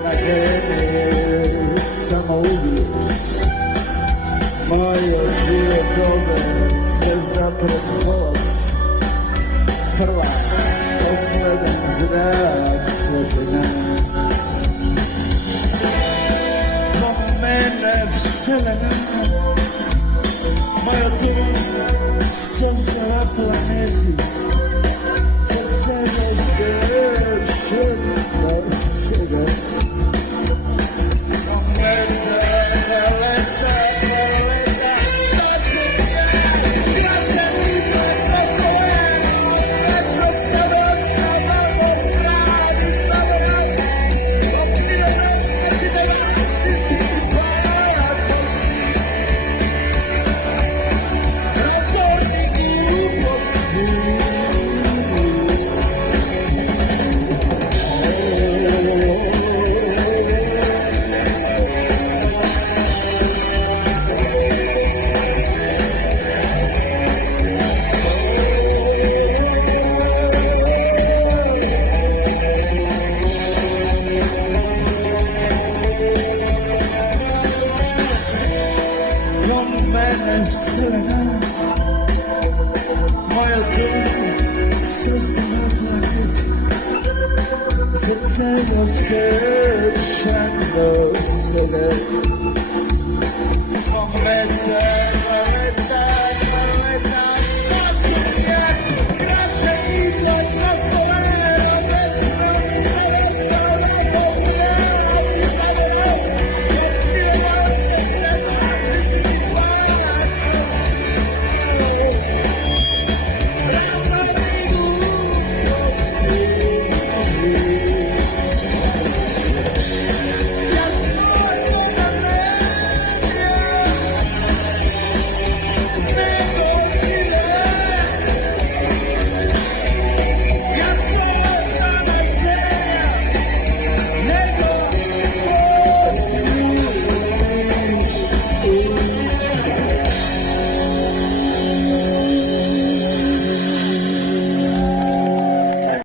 Pragnienie samoubióstw, moje żyłotowe zvezda pred choc trvá posledný zrak svetena. Po mene vselena, moja tu sozdala planety, srdce rozgrešeno do sebe. Vselena, moja tu sozdala planety, srdce rozkrčeno do sebe.